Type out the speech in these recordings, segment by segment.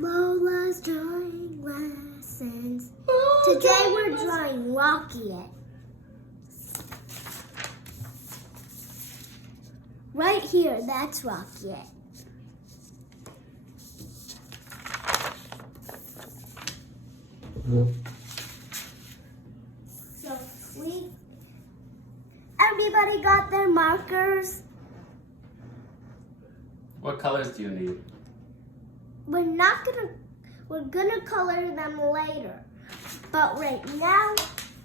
Lola's drawing lessons. Today we're drawing Rocyit. Right here, that's Rocyit. So everybody got their markers? What colors do you need? We're gonna color them later. But right now,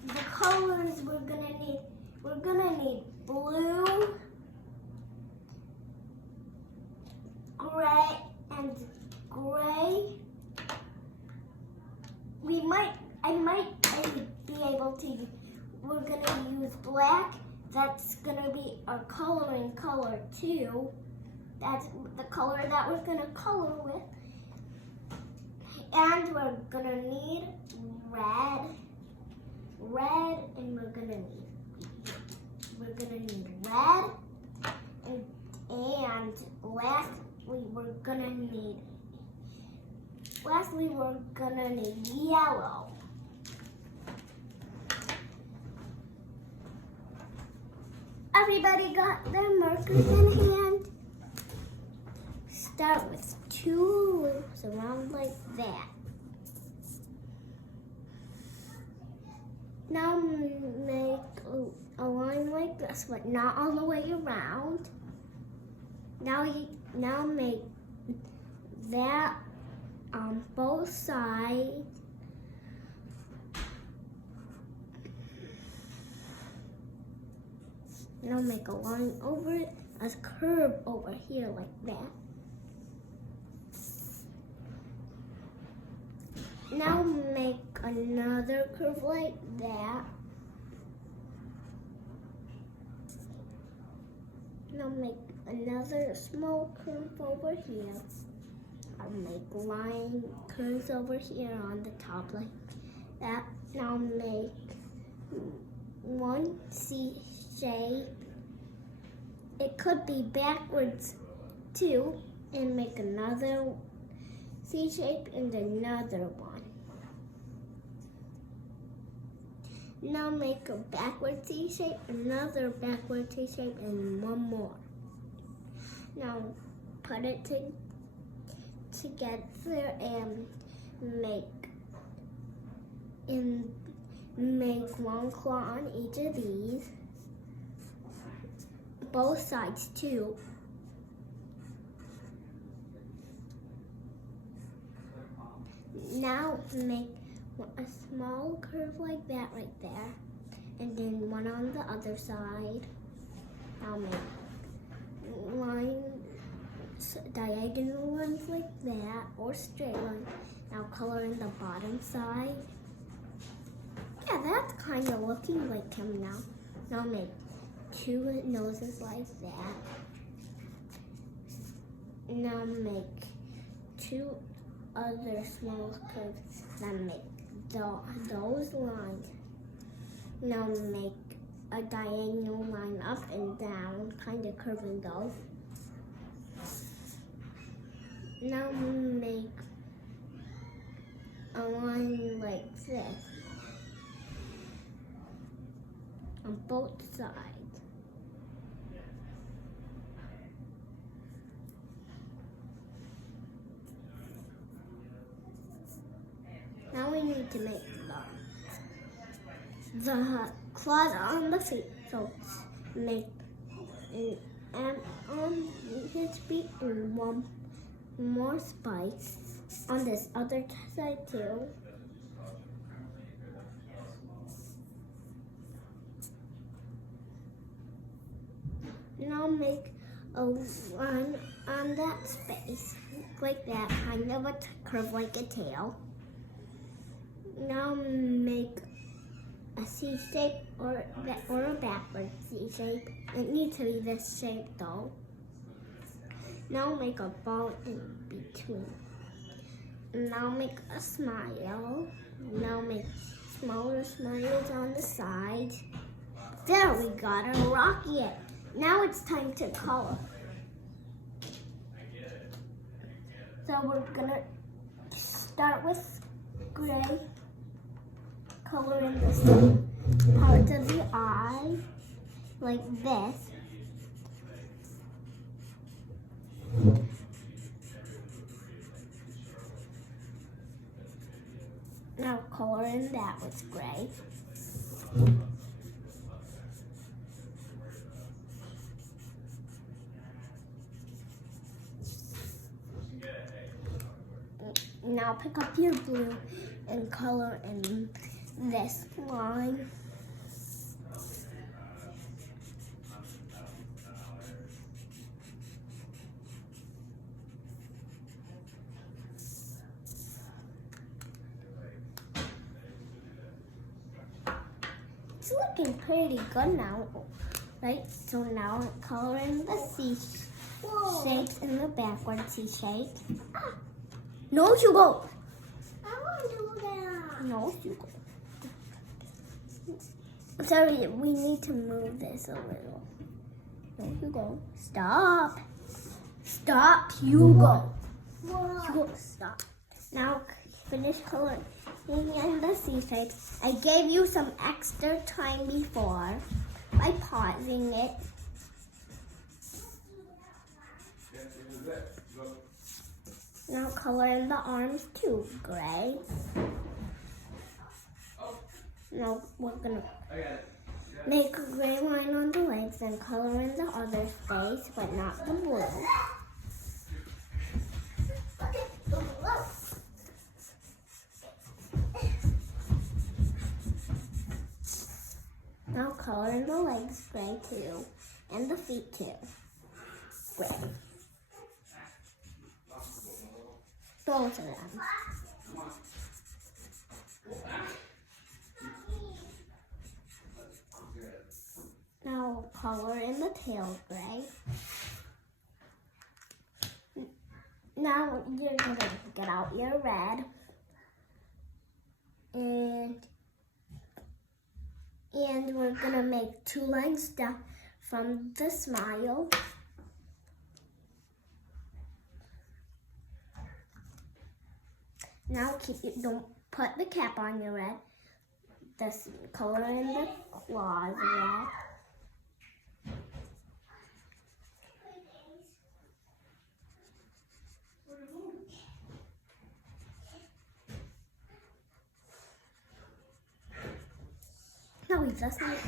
the colors we're gonna need blue, gray, and gray. I might be able to, we're gonna use black. That's gonna be our coloring color too. That's the color that we're gonna color with. And we're gonna need red, and we're gonna need red, and lastly we're gonna need yellow. Everybody got their markers in hand? Start with 2 loops around like that. Now make a line like this, but not all the way around. Now make that on both sides. Now make a line over it, a curve over here like that. Now make another curve like that. Now make another small curve over here. I'll make curves over here on the top like that. Now make one C shape. It could be backwards too, and make another C shape and another one. Now make a backward C shape, another backward C shape, and one more. Now put it together and make one claw on each of these. Both sides too. Now make a small curve like that right there, and then one on the other side. I'll make diagonal ones like that, or straight ones. Now color in the bottom side. Yeah, that's kind of looking like him now. Now make 2 noses like that. Now make 2 other small curves. Then make those lines. Now make a diagonal line up and down, kind of curving those. Now make a line like this on both sides. Now we need to make the claws on the feet. So make an M on his feet and one more spikes on this other side too. Now make a line on that space like that, kind of a curve like a tail. Now make a C shape or a backward C shape. It needs to be this shape though. Now make a ball in between. Now make a smile. Now make smaller smiles on the sides. There, we got a Rocyit. Now it's time to color. So we're gonna start with gray. Color in the same parts of the eye, like this. Now color in that with gray. Now pick up your blue and color in this line. It's looking pretty good now, right? So now color in the C shapes in the backward C shape. Ah. No, you go. I want to do that. No, you go. Sorry, we need to move this a little. No, you go. Stop. Stop, you go. You go. Stop. Now finish coloring in the C shapes. I gave you some extra time before by pausing it. Now color in the arms too, gray. Now we're gonna make a gray line on the legs and color in the other face, but not the blue. Now color in the legs gray too, and the feet too, gray. Both of them. Now color in the tail gray. Now you're gonna get out your red and we're gonna make 2 lines down from the smile. Now don't put the cap on your red. This color in the claws red. Now we just need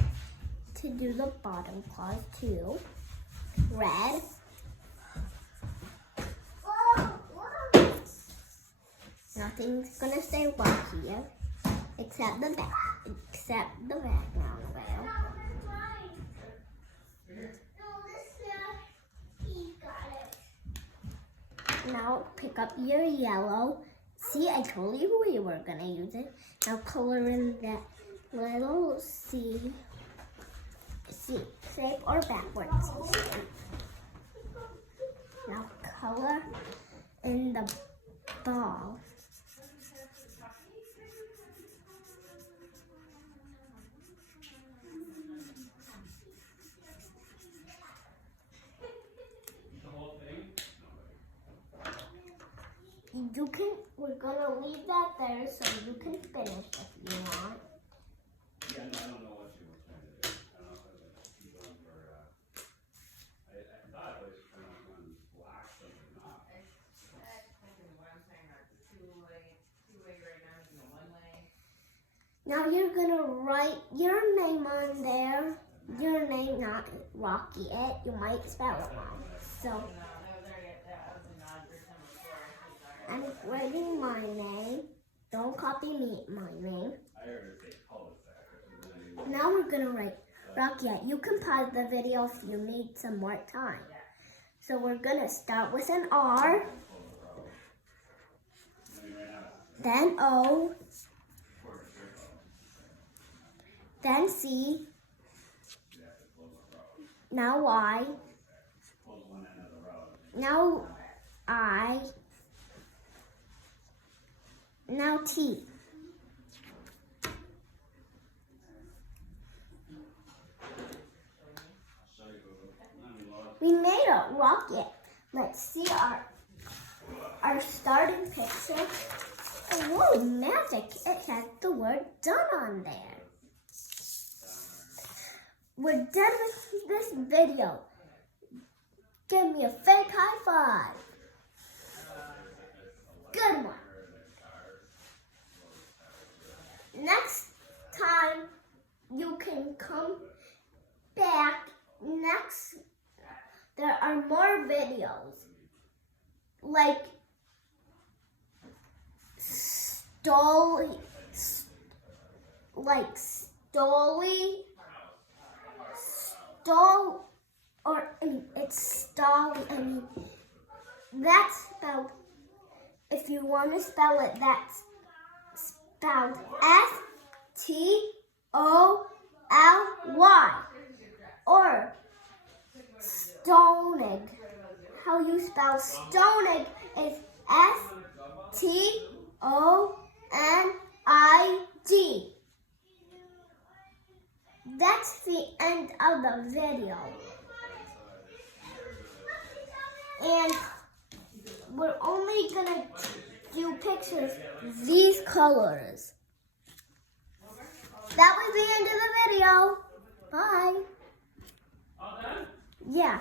to do the bottom claws too. Red. Nothing's gonna stay wet here, except the back now. Now pick up your yellow. See, I told you we were gonna use it. Now color in that little C shape or backwards C shape. Now color in the ball. We're gonna leave that there so you can finish if you want. Yeah, no, I don't know what she was trying to do. I don't know if it was keep going for, I thought it was trying to run black, but it's not. That's what I'm saying, like the two-way right now, is the one-way. Now you're gonna write your name on there. Your name, not Rocyit. You might spell it wrong. So No, that was a non-person before. I'm writing my name. Don't copy my name. I heard her say cul-de-sac. Now we're gonna write Rocyit. You can pause the video if you need some more time. So we're gonna start with an R, then O, then C, now Y, now I, now T. We made a rocket. Let's see our starting picture. Whoa, magic. It has the word done on there. We're done with this video. Give me a fake high five. Good one. Next time you can come back. There are more videos like Stolly, it's Stolly. That's spelled, if you want to spell it, that's spelled Stolly. Or Stonig. How you spell Stonig is Stonig. That's the end of the video. And we're only gonna do pictures these colors. That was the end of the video. Bye. All done? Yeah.